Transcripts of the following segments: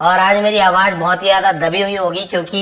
और आज मेरी आवाज बहुत ही ज्यादा दबी हुई होगी क्योंकि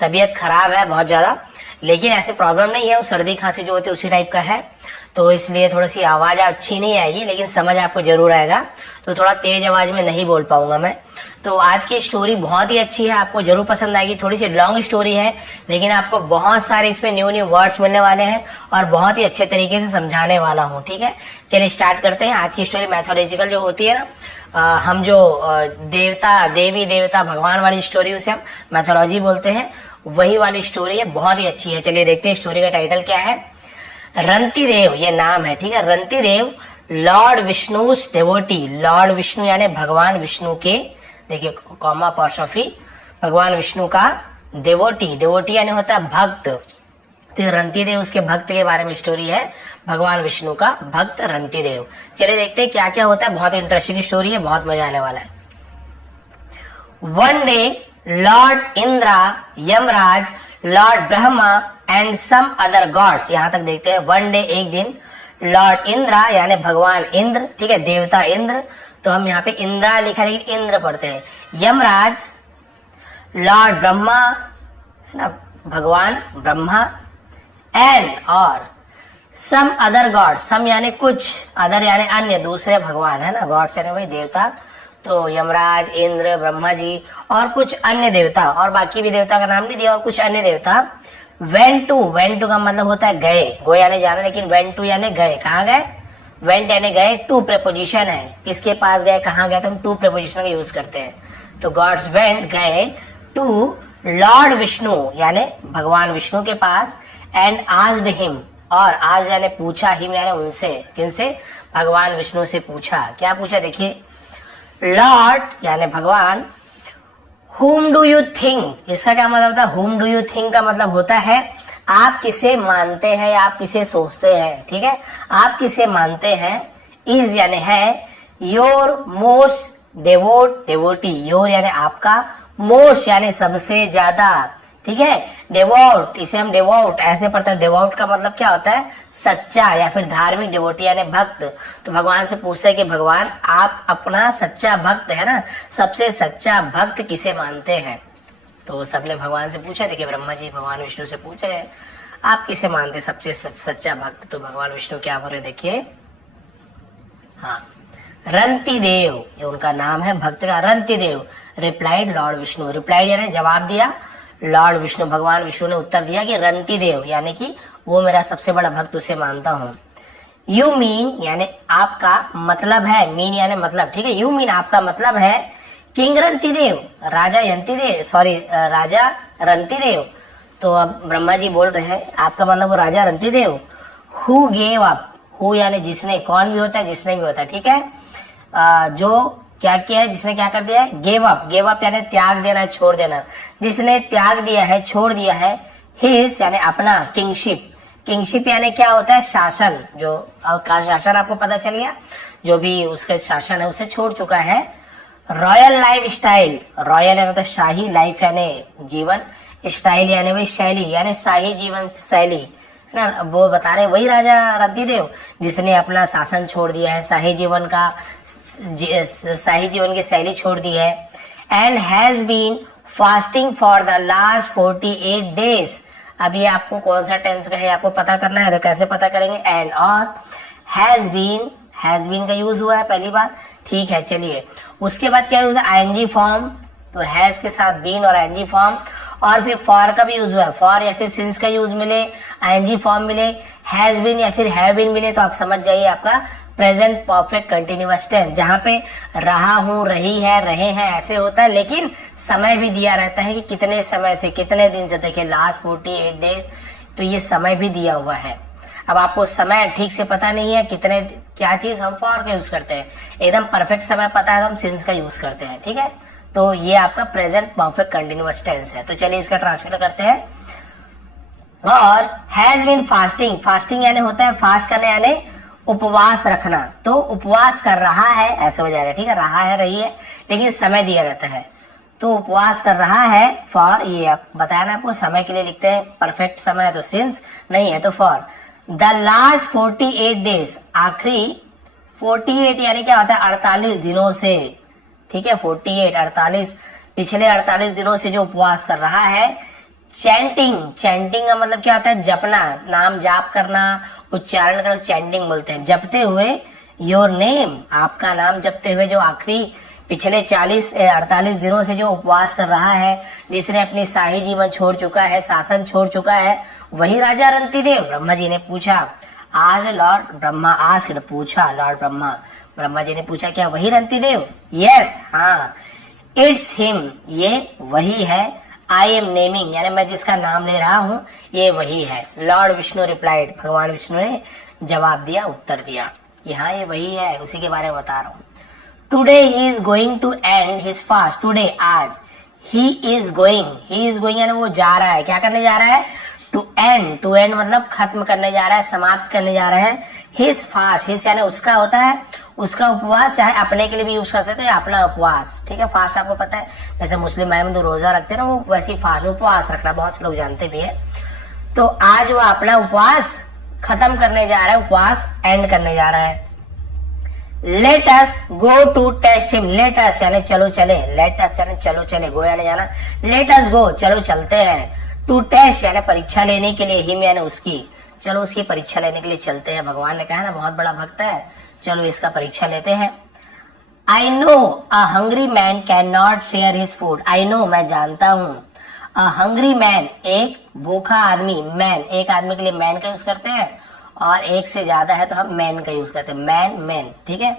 तबीयत खराब है बहुत ज्यादा। लेकिन ऐसे प्रॉब्लम नहीं है, वो सर्दी खांसी जो होती है उसी टाइप का है, तो इसलिए थोड़ी सी आवाज अच्छी नहीं आएगी लेकिन समझ आपको जरूर आएगा। तो थोड़ा तेज आवाज में नहीं बोल पाऊंगा मैं। तो आज की स्टोरी बहुत ही अच्छी है, आपको जरूर पसंद आएगी। थोड़ी सी लॉन्ग स्टोरी है लेकिन आपको बहुत सारे इसमें न्यू न्यू वर्ड्स मिलने वाले हैं और बहुत ही अच्छे तरीके से समझाने वाला हूँ। ठीक है, चलिए स्टार्ट करते हैं। आज की स्टोरी मैथोलॉजिकल जो होती है ना, हम जो देवता देवी देवता भगवान वाली स्टोरी उसे हम मैथोलॉजी बोलते हैं, वही वाली स्टोरी है, बहुत ही अच्छी है। चलिए देखते हैं स्टोरी का टाइटल क्या है। रंतिदेव ये नाम है, ठीक है। Rantidev Lord Vishnu devotee, Lord Vishnu यानी भगवान विष्णु के, देखिए कॉमा अपॉस्ट्रोफी, भगवान विष्णु का डेवोटी, डेवोटी यानी होता है भक्त। तो रंतिदेव उसके भक्त के बारे में स्टोरी है, भगवान विष्णु का भक्त रंतिदेव। चलिए देखते हैं क्या क्या होता है, बहुत इंटरेस्टिंग स्टोरी है, बहुत मजा आने वाला है। One day lord Indra, Yamraj, lord Brahma and some other gods, यहां तक देखते हैं। वन डे एक दिन, लॉर्ड इंद्रा यानी भगवान इंद्र, ठीक है, देवता इंद्र, तो हम यहाँ पे इंद्रा लिखा लेकिन इंद्र पढ़ते हैं। यमराज, लॉर्ड ब्रह्मा है ना, भगवान ब्रह्मा, एंड और सम अदर गॉड, सम यानी कुछ, अदर यानी अन्य, दूसरे भगवान है ना, गॉड्स यानी वही देवता, तो यमराज, इंद्र, ब्रह्मा जी और कुछ अन्य देवता, और बाकी भी देवता का नाम नहीं दिया, और कुछ अन्य देवता। वेंट टू का मतलब होता है गए, गो यानी जाना, लेकिन वेंट टू यानी गए, कहाँ गए, वेंट यानी गए, टू प्रेपोजिशन है, किसके पास गए, कहाँ गए, तो हम टू प्रेपोजिशन का यूज करते हैं। तो गॉड्स वेंट गए टू लॉर्ड विष्णु यानी भगवान विष्णु के पास, एंड आस्क्ड हिम, और आज यानी पूछा, हिम यानी उनसे, किनसे, भगवान विष्णु से पूछा। क्या पूछा देखिए, लॉर्ड यानी भगवान, whom do you think, इसका क्या मतलब होता है, whom do you think का मतलब होता है आप किसे मानते हैं या आप किसे सोचते हैं, ठीक है, आप किसे मानते हैं। इज यानी है, your most devotee, devotee, your यानी आपका, मोस्ट यानी सबसे ज्यादा, ठीक है, डेवोट, इसे हम डेवोट ऐसे पढ़ते हैं। डेवोट का मतलब क्या होता है, सच्चा या फिर धार्मिक, डेवोटी यानी भक्त। तो भगवान से पूछते हैं कि भगवान आप अपना सच्चा भक्त है ना, सबसे सच्चा भक्त किसे मानते हैं। तो सबने भगवान से पूछा, देखिए ब्रह्मा जी भगवान विष्णु से पूछ रहे हैं आप किसे मानते सबसे सच्चा भक्त। तो भगवान विष्णु क्या बोल रहे देखिए, हाँ, रंतिदेव, ये उनका नाम है भक्त का, Rantidev. Replied Lord Vishnu, replied यानी जवाब दिया, लॉर्ड विष्णु, भगवान विष्णु ने उत्तर दिया कि रंतिदेव यानी कि वो मेरा सबसे बड़ा भक्त, उसे मानता हूँ। यू मीन यानी आपका मतलब है, मीन यानी मतलब, ठीक है, यू मीन आपका मतलब है, किंग रंतिदेव, राजा यंतिदेव, सॉरी राजा रंतिदेव। तो अब ब्रह्मा जी बोल रहे हैं आपका मतलब वो राजा Rantidev. Who gave up, who यानी जिसने, कौन भी होता है, जिसने भी होता है, ठीक है, जो क्या किया है, जिसने क्या कर दिया है, गेव अप, गेव अप यानी त्याग देना, छोड़ देना, जिसने त्याग दिया है, छोड़ दिया है। हिज यानी अपना, किंगशिप, किंगशिप यानी क्या होता है, शासन, जो का शासन आपको पता चल गया, जो भी उसका शासन है उसे छोड़ चुका है। रॉयल लाइफ स्टाइल, रॉयल यानी तो शाही, लाइफ यानी जीवन, स्टाइल यानी वही शैली, यानी शाही जीवन शैली है ना, वो बता रहे वही राजा रंतिदेव जिसने अपना शासन छोड़ दिया है, शाही जीवन का, शाही जीवन की शैली छोड़ दी है। And has been fasting for the last 48 days, अभी आपको कौन सा टेंस का है आपको पता करना है, तो कैसे पता करेंगे, एंड और हैज बीन का यूज हुआ है पहली बात, ठीक है। चलिए उसके बाद क्या यूज है, आईएनजी फॉर्म, तो हैज के साथ बीन और आईएनजी फॉर्म, और फिर फॉर का भी यूज हुआ है, फॉर या फिर सिंस का यूज मिले, आईएनजी फॉर्म मिले, हैज बीन या फिर हैव बीन मिले, तो आप समझ जाइए आपका प्रेजेंट परफेक्ट कंटिन्यूअस टेंस, जहां पे रहा हूं, रही है, रहे हैं ऐसे होता है, लेकिन समय भी दिया रहता है कि कितने समय से, कितने दिन से, देखिए लास्ट 48 डेज, तो ये समय भी दिया हुआ है। अब आपको समय ठीक से पता नहीं है कितने, क्या चीज हम फॉर का यूज करते हैं, एकदम परफेक्ट समय पता है तो हम सिंस का यूज करते हैं, ठीक है। तो ये आपका प्रेजेंट परफेक्ट कंटिन्यूअस टेंस है। तो चलिए इसका ट्रांसलेट करते हैं। और हैज बीन फास्टिंग, फास्टिंग यानी होता है फास्ट करने यानी उपवास रखना, तो उपवास कर रहा है ऐसे हो जाएगा, ठीक है, रहा है, रही है, लेकिन समय दिया रहता है, तो उपवास कर रहा है फॉर, ये आप बताया ना आपको, समय के लिए लिखते हैं, परफेक्ट समय है तो सिंस, नहीं है तो फॉर द लास्ट 48 डेज, आखिरी 48 यानी क्या होता है 48 दिनों से, ठीक है 48 48 पिछले 48 दिनों से जो उपवास कर रहा है। चैंटिंग का मतलब क्या होता है? जपना, नाम जाप करना, उच्चारण करना, चैंटिंग बोलते हैं। जपते हुए योर नेम, आपका नाम जपते हुए जो आखिरी पिछले 48 दिनों से जो उपवास कर रहा है, जिसने अपनी शाही जीवन छोड़ चुका है, शासन छोड़ चुका है, वही राजा रंतिदेव। ब्रह्मा जी ने पूछा, आज लॉर्ड ब्रह्मा आस्क्ड, पूछा लॉर्ड ब्रह्मा जी ने पूछा, क्या वही रंतिदेव? यस, हाँ, इट्स हिम, ये वही है। आई एम नेमिंग, यानी मैं जिसका नाम ले रहा हूँ ये वही है। लॉर्ड विष्णु रिप्लाइड, भगवान विष्णु ने जवाब दिया, उत्तर दिया कि हाँ ये वही है, उसी के बारे में बता रहा हूँ। Today he is going to end his fast, today आज, ही इज गोइंग यानी वो जा रहा है, क्या करने जा रहा है? टू एंड मतलब खत्म करने जा रहा है, समाप्त करने जा रहा है। हिज फास्ट, हिज यानी उसका होता है, उसका उपवास, चाहे अपने के लिए भी यूज कर सकते हैं, अपना उपवास, ठीक है। फास्ट आपको पता है, जैसे मुस्लिम भाई तो रोजा रखते हैं ना, वो वैसे फास्ट उपवास रखना बहुत से लोग जानते भी है। तो आज वो अपना उपवास खत्म करने जा रहा है, उपवास एंड करने जा रहा है। Let us go to test him, let us यानी चलो चले, लेट अस यानी चलो चले, गो यानी जाना, लेट अस गो चलो चलते हैं, टू टेस्ट यानी परीक्षा लेने के लिए, हिम यानी उसकी, चलो उसकी परीक्षा लेने के लिए चलते हैं। भगवान ने कहा ना बहुत बड़ा भक्त है, चलो इसका परीक्षा लेते हैं। I know a hungry man can not share his food, I know मैं जानता हूँ, अ हंग्री मैन एक भूखा आदमी, मैन एक आदमी के लिए मैन का यूज करते हैं, और एक से ज्यादा है तो हम मैन का यूज करते हैं, मैन, ठीक है।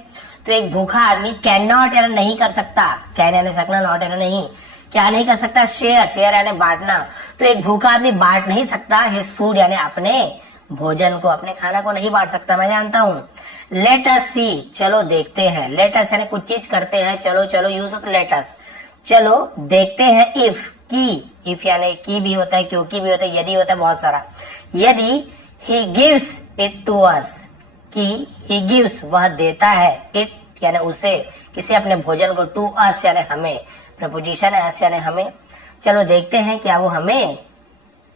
तो एक भूखा आदमी कैन नॉट यानी नहीं कर सकता, कैन यानी सकना, नॉट यानी नहीं, क्या नहीं कर सकता? शेयर यानी बांटना। तो एक भूखा आदमी बांट नहीं सकता हिज फूड यानी अपने भोजन को, अपने खाना को नहीं बांट सकता, मैं जानता हूँ। लेट अस सी, चलो देखते हैं, लेट अस यानी कुछ चीज करते हैं, चलो यूज हो तो लेट अस, चलो देखते हैं। इफ यानी की भी होता है, क्योंकि भी होता है, यदि होता है बहुत सारा। यदि he gives it to us, कि ही गिव्स वह देता है, इट यानी उसे, किसी अपने भोजन को, टू अस यानी हमें, प्रपोजिशन है अस यानी हमें। चलो देखते हैं क्या वो हमें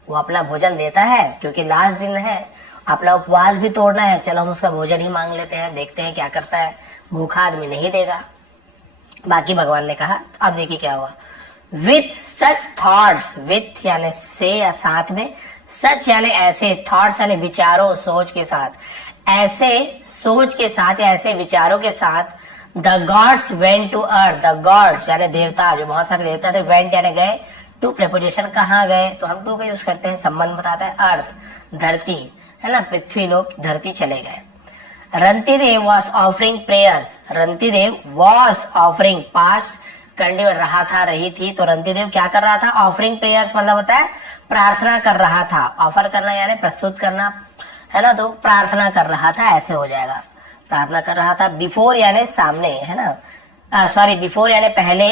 वो अपना भोजन देता है, क्योंकि लास्ट दिन है, अपना उपवास भी तोड़ना है, चलो हम उसका भोजन ही मांग लेते हैं, देखते हैं क्या करता है। भूखा आदमी नहीं देगा। बाकी भगवान ने कहा, अब देखिए क्या हुआ। विथ सच थॉट्स, विथ यानी से या साथ में, सच यानी ऐसे, थॉट्स यानी विचारों, सोच के साथ, ऐसे सोच के साथ या ऐसे विचारों के साथ, the gods went to earth, the gods यानी देवता, जो बहुत सारे देवता थे, वेंट यानी गए, टू प्रेपोजिशन कहाँ गए, तो हम टू का यूज करते हैं, संबंध बताता है, अर्थ धरती है ना, पृथ्वी लोक, धरती चले गए। Rantidev was offering prayers, Rantidev was offering, past continue, रहा था, रही थी, तो रंतिदेव क्या कर रहा था? ऑफरिंग प्रेयर्स मतलब होता है प्रार्थना कर रहा था, ऑफर करना यानी प्रस्तुत करना है ना, तो प्रार्थना कर रहा था ऐसे हो जाएगा, प्रार्थना कर रहा था। बिफोर यानी सामने है ना, सॉरी बिफोर यानी पहले।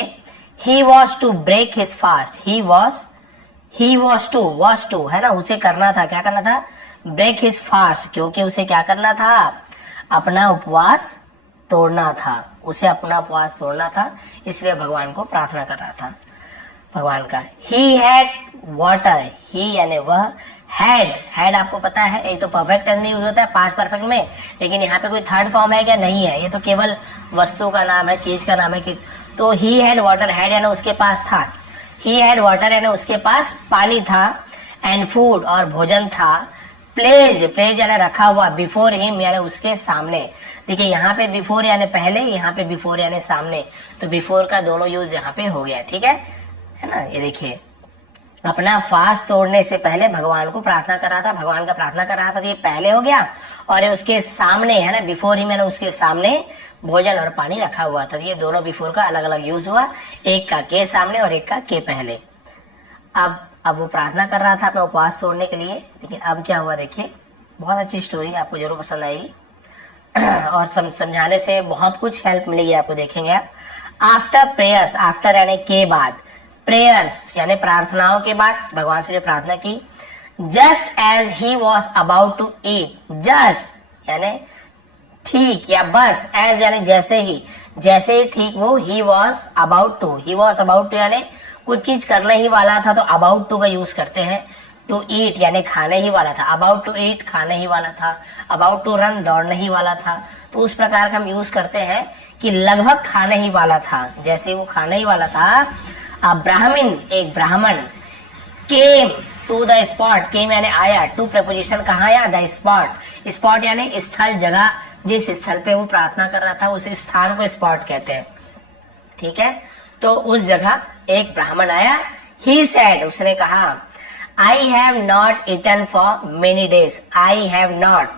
He was to break his fast, he was to है ना, उसे करना था, क्या करना था? ब्रेक हिज फास्ट, क्योंकि उसे क्या करना था? अपना उपवास तोड़ना था, उसे अपना उपवास तोड़ना था, इसलिए भगवान को प्रार्थना कर रहा था। भगवान का ही हैड वाटर, ही यानी वह, हैड आपको पता है, एक तो परफेक्ट टेंस में यूज होता है पास्ट परफेक्ट में, लेकिन यहाँ पे कोई थर्ड फॉर्म है क्या? नहीं है, ये तो केवल वस्तु का नाम है, चीज का नाम है कि, तो ही हैड वाटर, हैड यानी उसके पास था, ही हैड वाटर यानी उसके पास पानी था, एंड फूड और भोजन था, प्लेज यानी रखा हुआ, बिफोर हिम यानी उसके सामने। देखिए यहाँ पे बिफोर यानी पहले, यहाँ पे बिफोर यानी सामने, तो बिफोर का दोनों यूज यहाँ पे हो गया, ठीक है ना। ये देखिए अपना फास्ट तोड़ने से पहले भगवान को प्रार्थना कर रहा था, भगवान का प्रार्थना कर रहा था, तो ये पहले हो गया, और ये उसके सामने है ना, बिफोर ही मैंने उसके सामने भोजन और पानी रखा हुआ था, तो ये दोनों बिफोर का अलग अलग यूज हुआ, एक का के सामने और एक का के पहले। अब वो प्रार्थना कर रहा था अपना उपवास तोड़ने के लिए, लेकिन अब क्या हुआ देखिए, बहुत अच्छी स्टोरी, आपको जरूर पसंद आएगी और समझाने से बहुत कुछ हेल्प मिलेगी आपको, देखेंगे आप। आफ्टर प्रेयर्स, आफ्टर यानी के बाद, प्रेयर्स यानी प्रार्थनाओं के बाद, भगवान से जो प्रार्थना की, just as he was about to eat, just यानी ठीक या बस, एज यानी जैसे ही ठीक वो, ही वॉज अबाउट टू यानी कुछ चीज करने ही वाला था, तो अबाउट टू का यूज करते हैं। टू ईट यानी खाने ही वाला था, अबाउट टू ईट खाने ही वाला था, अबाउट टू रन दौड़ने ही वाला था। तो उस प्रकार का हम यूज करते हैं कि लगभग खाने ही वाला था, जैसे वो खाने ही वाला था। अ ब्राह्मण एक ब्राह्मण, केम टू द स्पॉट, केम यानी आया, टू प्रपोजिशन कहाँ आया, द स्पॉट, स्पॉट यानी स्थल जगह, जिस स्थल पे वो प्रार्थना कर रहा था उस स्थान को स्पॉट कहते हैं, ठीक है। तो उस जगह एक ब्राह्मण आया, ही सेड उसने कहा, I have not eaten for many days, I have not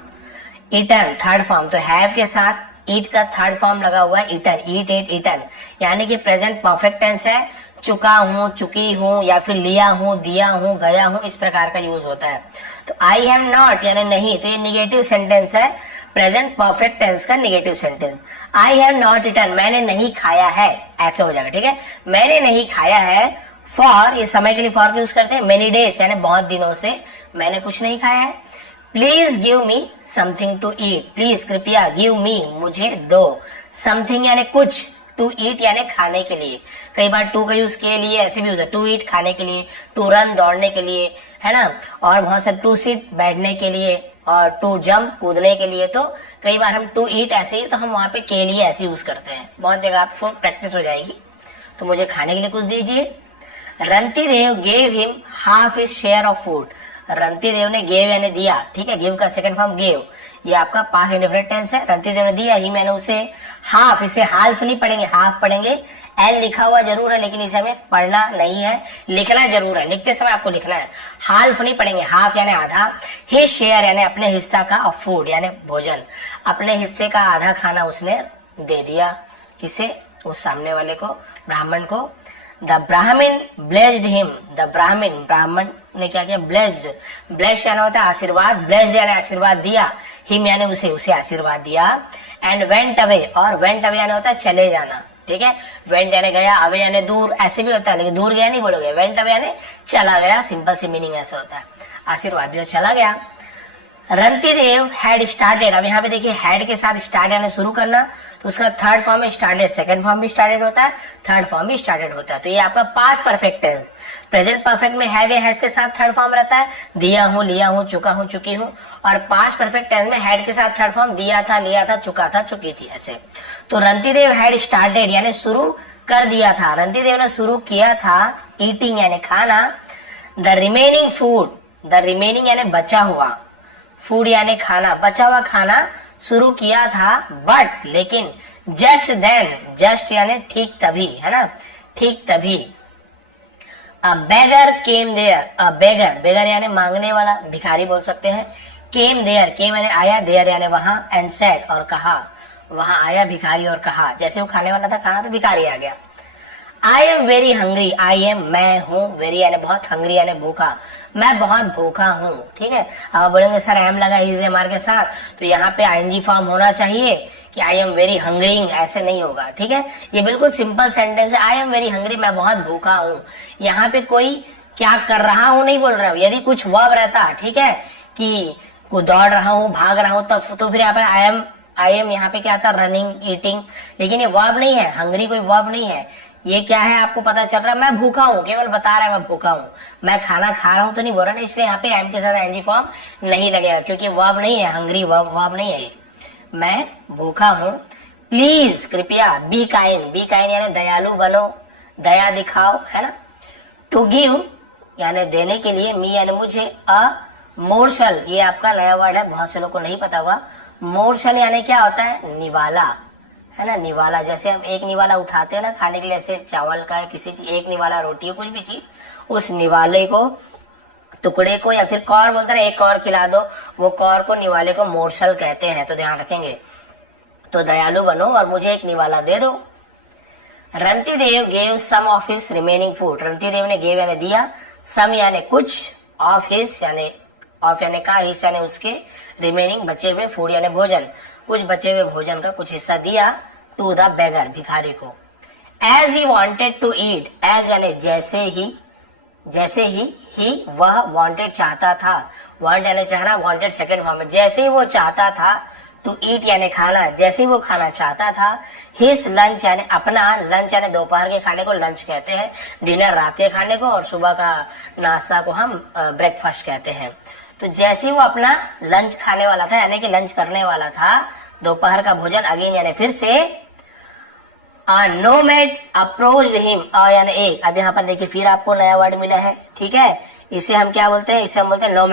eaten third form, तो हैव के साथ ईट का थर्ड फॉर्म लगा हुआ है, ईटन, ईट एट ईटन, यानी कि प्रेजेंट परफेक्ट टेंस है, चुका हूं, चुकी हूं, या फिर लिया हूं, दिया हूं, गया हूं, इस प्रकार का यूज होता है। तो आई हैव नॉट यानी नहीं, तो ये निगेटिव सेंटेंस है, प्रेजेंट परफेक्ट टेंस का negative sentence. I have not eaten मैंने नहीं खाया है, ऐसे हो जाएगा, ठीक है। मैंने नहीं खाया है, फॉर ये समय के लिए फॉर यूज करते हैं, मेनी डेज यानी बहुत दिनों से मैंने कुछ नहीं खाया है। Please give me something to eat, please कृपया, गिव मी मुझे दो, समथिंग यानी कुछ, टू ईट यानी खाने के लिए, कई बार टू का यूज के लिए ऐसे भी यूज है, टू ईट खाने के लिए, टू रन दौड़ने के लिए, है ना, और बहुत सारे टू सिट बैठने के लिए, और टू जंप कूदने के लिए। तो कई बार हम टू ईट ऐसे ही, तो हम वहां पे के लिए ऐसे यूज करते हैं, बहुत जगह आपको प्रैक्टिस हो जाएगी। तो मुझे खाने के लिए कुछ दीजिए। Rantidev gave him half his share of food, Rantidev ने गेव यानी दिया, ठीक है, गिव का सेकंड फॉर्म गेव, ये आपका पास्ट इंडेफिनिट टेंस है। रंती देव ने दिया, ही मैंने उसे, हाफ, इसे हाल्फ नहीं पढ़ेंगे, हाफ पढ़ेंगे, एल लिखा हुआ जरूर है लेकिन इसे हमें पढ़ना नहीं है, लिखना जरूर है, लिखते समय आपको लिखना है, हाल्फ नहीं पढ़ेंगे, हाफ यानी आधा, हिज शेयर यानी अपने हिस्सा का, ऑफ फूड यानी भोजन, अपने हिस्से का आधा खाना उसने दे दिया, किसे, उस सामने वाले को, ब्राह्मण को। द ब्राह्मण ब्लेस्ड हिम, द ब्राह्मण ने क्या किया, ब्लेस्ड, ब्लेस्ड यानी होता है आशीर्वाद, ब्लेस्ड यानी आशीर्वाद दिया, हिम यानी उसे आशीर्वाद दिया। एंड वेंट अवे, और वेंट अवे यानी होता है चले जाना, ठीक है, वेंट यानी गया, अवे यानी दूर, ऐसे भी होता है, लेकिन दूर गया नहीं बोलोगे, वेंट अवे यानी चला गया, सिंपल सी मीनिंग ऐसा होता है, आशीर्वाद दिया चला गया। रंती देव हैड स्टार्टेड, अब यहाँ पे देखिए हैड के साथ स्टार्ट यानी शुरू करना, तो उसका थर्ड फॉर्म में स्टार्टेड, सेकंड फॉर्म भी स्टार्टेड होता है, थर्ड फॉर्म भी स्टार्टेड होता है। तो ये आपका past perfect tense, present perfect में हैव या हैज के साथ थर्ड फॉर्म रहता है, दिया हूं, लिया हूं, चुका हूं, चुकी हूं, और पास्ट परफेक्ट टेंस में हैड के साथ थर्ड फॉर्म, दिया था, लिया था, चुका था, चुकी थी, ऐसे। तो रंती देव हैड स्टार्टेड यानी शुरू कर दिया था, रंती देव ने शुरू किया था, ईटिंग यानी खाना, the remaining food, the remaining यानी बचा हुआ, फूड यानी खाना, बचा हुआ खाना शुरू किया था, बट लेकिन, जस्ट देन, जस्ट यानी ठीक तभी, है ना, ठीक तभी। अ बेगर केम देयर, अ बेगर, बेगर यानी मांगने वाला, भिखारी बोल सकते हैं, केम देयर, केम यानी आया, देयर यानी वहां, एंड सेड और कहा, वहां आया भिखारी और कहा, जैसे वो खाने वाला था खाना तो भिखारी आ गया। I am very hungry, I am मैं हूं, वेरी यानी बहुत, हंग्री यानी भूखा, मैं बहुत भूखा हूं, ठीक है। अब बोलेंगे सर एम लगा इज एम आर के साथ, तो यहाँ पे आईएनजी फॉर्म होना चाहिए कि आई एम वेरी हंग्री, ऐसे नहीं होगा, ठीक है। ये बिल्कुल सिंपल सेंटेंस है, आई एम वेरी हंग्री, मैं बहुत भूखा हूं। यहाँ पे कोई क्या कर रहा हूं नहीं बोल रहा हूं, यदि कुछ वर्ब रहता, ठीक है, कि को दौड़ रहा हूं, भाग रहा हूं, तब तो फिर यहाँ पे आई एम यहाँ पे क्या आता, रनिंग, ईटिंग, लेकिन ये वर्ब नहीं है, हंग्री कोई वर्ब नहीं है, ये क्या है आपको पता चल रहा है, मैं भूखा हूं, केवल बता रहा है मैं भूखा हूं, मैं खाना खा रहा हूं तो नहीं बोल रहा, इसलिए यहाँ पे एम के साथ एनजी फॉर्म नहीं लगेगा, क्योंकि वर्ब नहीं है, हंग्री वर्ब नहीं है ये, मैं भूखा हूं। प्लीज कृपया, बी काइंड यानी दयालु बनो, दया दिखाओ, है ना। टू गिव यानी देने के लिए, मी यानी मुझे, अ मोर्शल, ये आपका नया वर्ड है, बहुत से लोग को नहीं पता हुआ, मोर्शल यानी क्या होता है, निवाला, है ना, निवाला, जैसे हम एक निवाला उठाते हैं ना खाने के लिए, ऐसे चावल का है, किसी चीज एक निवाला, रोटी हो, कुछ भी चीज, उस निवाले को, टुकड़े को, या फिर कौर बोलते हैं, एक कौर खिला दो, वो कौर को, निवाले को मोर्शल कहते हैं, तो ध्यान रखेंगे। तो दयालु बनो और मुझे एक निवाला दे दो। Rantidev gave some of his remaining food, Rantidev ने गेव यानी दिया, सम यानी कुछ, ऑफ हिज यानी ऑफ यानी का, हिस्सा यानी उसके, रिमेनिंग बचे हुए, फूड यानी भोजन, कुछ बचे हुए भोजन का कुछ हिस्सा दिया, टू द बेगर भिखारी को। As he wanted to eat, as यानी जैसे ही वह वांटेड चाहता था, वांट यानी चाहना, वांटेड सेकंड फॉर्म में, जैसे ही वो चाहता था, टू ईट यानी खाना, जैसे ही वो खाना चाहता था, हिज लंच यानी अपना, लंच यानी दोपहर के खाने को लंच कहते हैं, डिनर रात के खाने को, और सुबह का नाश्ता को हम ब्रेकफास्ट कहते हैं। तो जैसे ही वो अपना लंच खाने वाला था यानी कि लंच करने वाला था, दोपहर का भोजन, अगेन यानी फिर से, नोमैड अप्रोच हिम, यानी एक, अब यहाँ पर देखिए फिर आपको नया वर्ड मिला है, ठीक है, इसे हम क्या बोलते हैं, इसे हम बोलते हैं नोमैड।